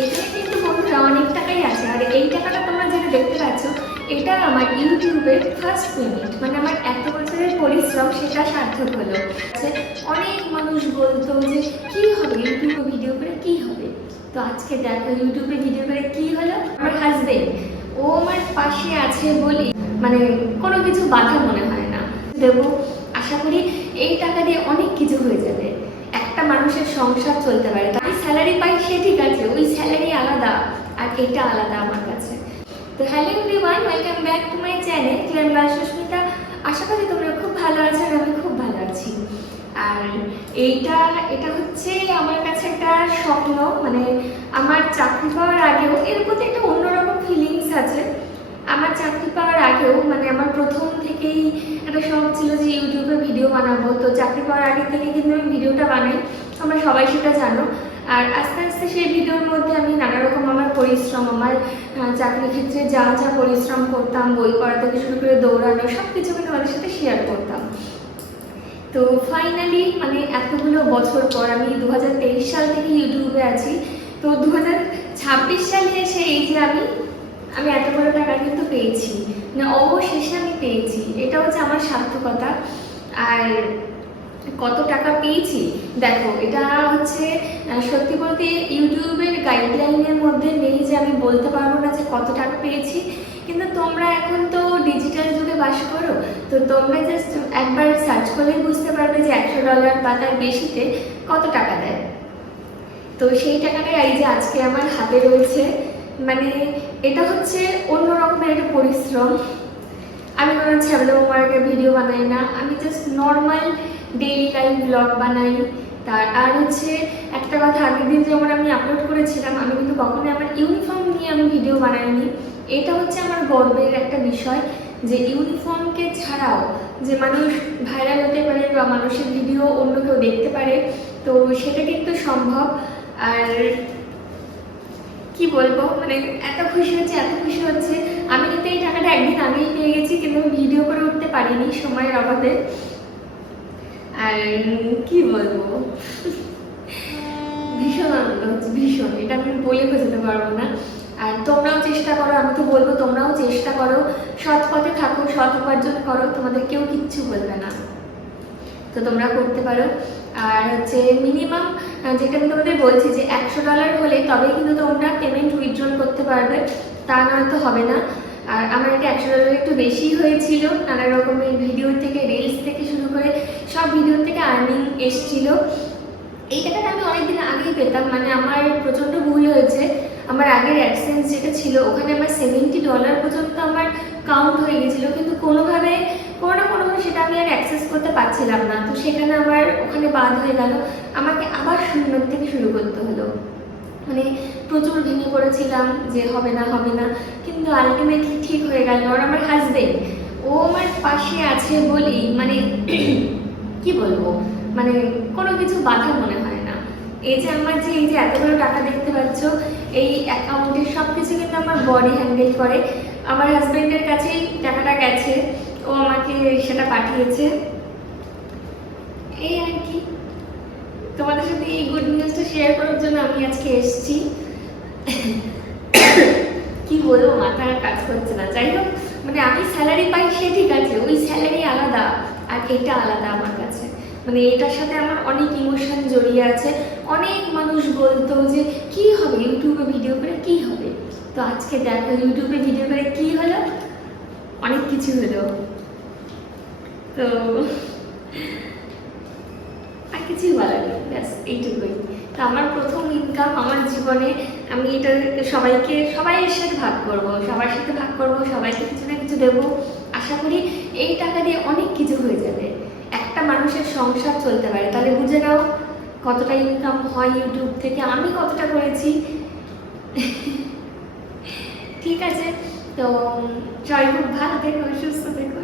এখানে কিন্তু বন্ধুরা অনেক টাকাই আছে। আর এই টাকাটা তোমরা যেটা দেখতে পাচ্ছ, এটা আমার ইউটিউবের ফার্স্ট পেমেন্ট, মানে আমার এত বছরের পরিশ্রম সেটা সার্থক হলো। অনেক মানুষ বলতো যে কী হবে ইউটিউবে ভিডিও করে, কী হবে। তো আজকে দেখো ইউটিউবে ভিডিও করে কী হলো। আমার হাজবেন্ড ও আমার পাশে আছে বলি মানে কোনো কিছু বাধা মনে হয় না। দেবো, আশা করি এই টাকা দিয়ে অনেক কিছু হয়ে যাবে, একটা মানুষের সংসার চলতে পারে। আমি স্যালারি পাই সে ঠিক আছে, ওই স্যালারি আলাদা আর এটা আলাদা আমার কাছে। তো hello everyone, welcome back to my channel claim Susmita. আশা করি তোমরা খুব ভালো আছো আর আমি খুব ভালো আছি। আর এটা হচ্ছে আমার কাছে একটা স্বপ্ন, মানে আমার চাকরি পাওয়ার আগেও এর প্রতি একটা অন্যরকম ফিলিংস আছে। আমার চাকরি পাওয়ার আগেও মানে আমার প্রথম থেকেই একটা শখ ছিল যে ইউটিউবে ভিডিও বানাবো। তো চাকরি পাওয়ার আগে থেকে কিন্তু আমি ভিডিওটা বানাই, তোমরা সবাই সেটা জানো। আর আস্তে আস্তে সেই ভিডিওর মধ্যে আমি নানা রকম আমার পরিশ্রম, আমার চাকরির ক্ষেত্রে যা যা পরিশ্রম করতাম, বই পড়া থেকে শুরু করে দৌড়ানো, সব কিছু আমি তোমাদের সাথে শেয়ার করতাম। তো ফাইনালি মানে এতগুলো বছর পর আমি 2023 সাল থেকে ইউটিউবে আছি। তো 2026 সালে এসে এই যে আমি এতগুলো টাকা কিন্তু পেয়েছি, মানে অবশেষে আমি পেয়েছি। এটা হচ্ছে আমার সার্থকতা। আর কত টাকা পেয়েছি দেখো, এটা হচ্ছে সত্যি বলতে ইউটিউবের গাইডলাইনের মধ্যে নেই যে আমি বলতে পারবো না যে কত টাকা পেয়েছি। কিন্তু তোমরা এখন তো ডিজিটাল যুগে বাস করো, তো তোমরা জাস্ট একবার সার্চ করলেই বুঝতে পারবে যে $100 বা তার বেশিতে কত টাকা দেয়। তো সেই টাকাটাই এই যে আজকে আমার হাতে রয়েছে। মানে এটা হচ্ছে অন্য রকমের একটা পরিশ্রম। আমি কোনো ছ্যাবলা মার্কে ভিডিও বানাই না, আমি just normal daily life blog বানাই। আর হচ্ছে একটা কথা, আগের দিন যেমন আমি আপলোড করেছিলাম, আমি কিন্তু কখনোই আমার ইউনিফর্ম নিয়ে আমি ভিডিও বানাইনি। এটা হচ্ছে আমার গর্বের একটা বিষয় যে ইউনিফর্মকে ছাড়াও যে মানুষ ভাইরাল হতে পারে বা মানুষের ভিডিও অন্য কেউ দেখতে পারে, তো সেটা কিন্তু সম্ভব। আর কি বলবো, মানে এত খুশি হচ্ছে। আমি কিন্তু এই টাকাটা একদিন আগেই পেয়ে গেছি, কিন্তু আমি ভিডিও করে উঠতে পারিনি সময়ের অভাবে। আর কি বলবো, ভীষণ আনন্দ হচ্ছে, ভীষণ। এটা আমি বলে বোঝাতে পারবো না। আর তোমরাও চেষ্টা করো, আমি তো বলবো তোমরাও চেষ্টা করো, সৎ পথে থাকো, সৎ উপার্জন করো, তোমাদের কেউ কিচ্ছু বলবে না। তো তোমরা করতে পারো। আর হচ্ছে মিনিমাম যেটা আমি তোমাদের বলছি যে $100 হলে তবেই কিন্তু তোমরা পেমেন্ট উইথড্রল করতে পারবে, তা নয়তো হবে না। আর আমার এটা $100 একটু বেশি হয়েছিল, নানা রকমের ভিডিও থেকে, রিলস থেকে শুরু করে সব ভিডিও থেকে আর্নিং এসছিল। এই টাকাটা আমি অনেকদিন আগেই পেতাম, মানে আমার প্রচণ্ড ভুল হয়েছে। আমার আগের অ্যাডসেন্স যেটা ছিল ওখানে আমার $70 পর্যন্ত আমার কাউন্ট হয়ে গেছিলো, কিন্তু কোনোভাবে কোনো না কোনোভাবে সেটা আমি আর অ্যাক্সেস করতে পারছিলাম না। তো সেখানে আমার ওখানে বাদ হয়ে গেল, আমাকে আবার শূন্য থেকে শুরু করতে হলো। মানে প্রচুর ভেঙে পড়েছিলাম যে হবে না, কিন্তু আলটিমেটলি ঠিক হয়ে গেল। আর আমার হাজবেন্ড ও আমার পাশে আছে বলি মানে কি বলবো, মানে কোনো কিছু বাধা মনে হয় না। এই যে আমার যে এতগুলো টাকা দেখতে পাচ্ছ, এই অ্যাকাউন্টের সব কিছু কিন্তু আমার বডি হ্যান্ডেল করে। আমার হাজবেন্ডের কাছেই টাকাটা গেছে, ও আমাকে সেটা পাঠিয়েছে। এই আর কি, তোমাদের সাথে এই গুড নিউজটা শেয়ার করার জন্য আমি আজকে এসেছি। কি বলবো, মাথা আর কাজ করছে না। যাই হোক, মানে আমি স্যালারি পাই সে ঠিক আছে, ওই স্যালারি আলাদা আর এটা আলাদা আমার কাছে। মানে এটার সাথে আমার অনেক ইমোশন জড়িয়ে আছে। অনেক মানুষ বলতো যে কি হবে ইউটিউবে ভিডিও করে, কি হবে। তো আজকে দেখো ইউটিউবে ভিডিও করে কি হলো, অনেক কিছু হলো। তো আর কিছুই বলার নেই, ব্যাস এইটুকুই। তো আমার প্রথম ইনকাম আমার জীবনে, আমি এটা সবাইয়ের সাথে ভাগ করবো, সবাইকে কিছু না কিছু দেবো। আশা করি এই টাকা দিয়ে অনেক কিছু হয়ে যাবে, একটা মানুষের সংসার চলতে পারে। তাহলে বুঝে নাও কতটা ইনকাম হয় ইউটিউব থেকে, আমি কতটা করেছি। ঠিক আছে, তো সবাই খুব ভালো থেকো, সুস্থ থেকো।